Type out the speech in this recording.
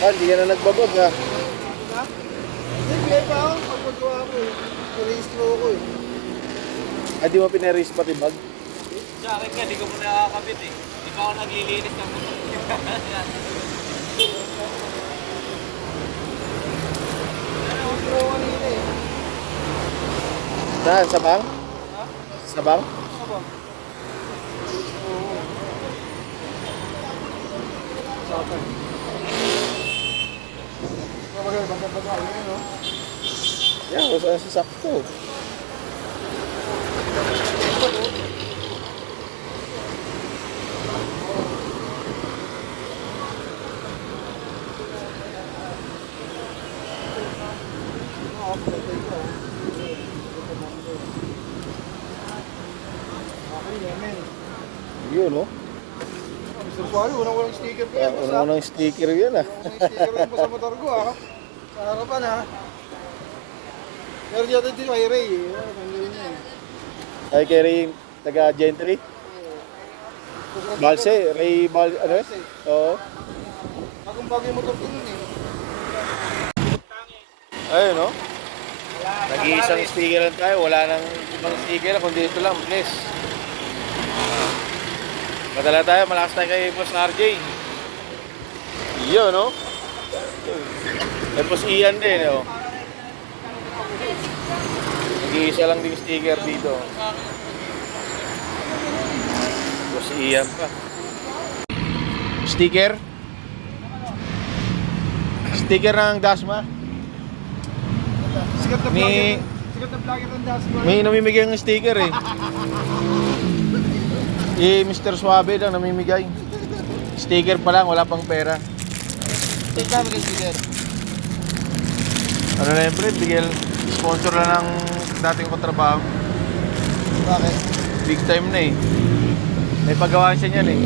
Ah, hindi ka na nagbabag ha. Ha? Hindi, bigay pa ako. Pagpagawa ko eh. Rehistro ko eh. Ah, di mo pinaris pati bag? Sa akin nga, di ko mo nakakabit eh. Di pa ako naglilinis ng motor. Rehistro ko kanina eh. Saan? Sa bang? Ha? Sa bang? Ano ba? Oo. Sapan. Kapagay, baga-baga. Yun no? Yan, kung saan sasakto. Yun, no? Mr. Suarez, unang-unang sticker ko yan. Unang sticker yan ah. Unang sticker yan po sa motor ko ha. Sa harapan ha. Pero dito dito kay Ray eh. Tanggalin niya eh. Ay, kay Ray, taga Gentry. Balse, Ray Bal, ano eh? Oo. Bagong-bago yung motor ko nun eh. Ayun, no? Nag-iisang sticker lang tayo. Wala nang ibang sticker, kundi ito lang, please. Padala tayo, malakas tayo kay Boss RJ. Yun, no? May Boss Ian din, no? Nag-iisa lang din sticker dito. Boss Ian pa. Sticker? Sticker ng Dasma. Sikat na May- vlogger. Sikat na vlogger ng dashboard. May namimigay ng sticker eh. Mr. Suave lang namimigay. Sticker pa lang, wala pang pera. Tignan mo kay sticker. Ano na yun, pre? Bigel, sponsor lang ng dating kontrabaho. Bakit? Big time na eh. May paggawaan siya niyan eh.